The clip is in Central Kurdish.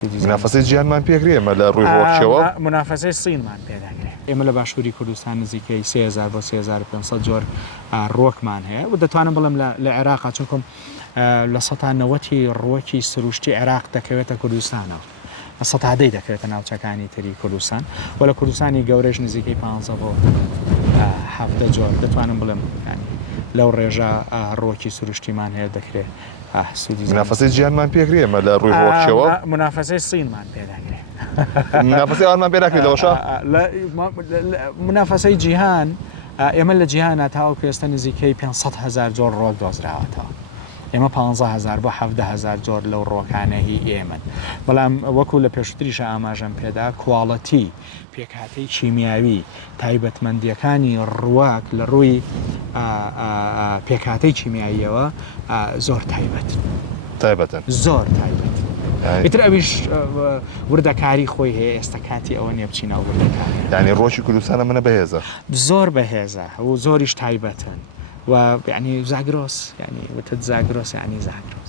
منافسەی جیهانمان پێکرێ ئێمە لە ڕووی ڕۆکشەوە منافسەی سینمان پێداگرێت ئێمە لە باشووری کوردستان نزیکەی 3000 بۆ 3500 جۆر ڕۆکمان هەیە و دەتوانم بڵم لە عێراق چونکم لە 90 ڕۆکی سروشتی عێراق دەکەوێتە کوردستانەوە لە 100 دەکەوێتە ناوچەکانی تری کوردستان و لە کوردستانی گەورەش نزیکەی 15 بۆ 17 جۆر دەتوانم بڵم لەو ڕێژە ڕۆکی سروشتیمان هەیە دەکرێت منافسەی جیهانمان پێکرێ ئێمە لە ڕووی ڕۆکشەوە منافسەی سینمان پێداگرێت منافسەی ئەومان پێداکرێت لەوەشە منافسەی جیهان ئێمە لە جیهانە تاوەکو ئێستا نزیکەی 500,000 جۆر ڕۆک دۆزراوەتەوە ئێمە 15,000 بۆ 17,000 جۆر لەو ڕۆکانەهی ئێمن بەڵام وەکو لە پێشتریشە ئاماژەم پێدا کوواڵەتی پێکهاتەی کیمیاوی تایبەتمەندیەکانی ڕواک لە ڕووی پێکهاتەی کیمیاییەوە زۆر تایبەتن زۆر تایبەت ئیتر ئەویش وردەکاری خۆی هەیە ئێستا کاتی ئەوە نیە بچینە ئەو وردەکاری یعنی ڕۆکی کوردستانە منە بەهێزە زۆر بەهێزە و زۆریش تایبەتن و یعنی زاگرۆس یعنی وتت زاگرۆس یعنی زاگرۆس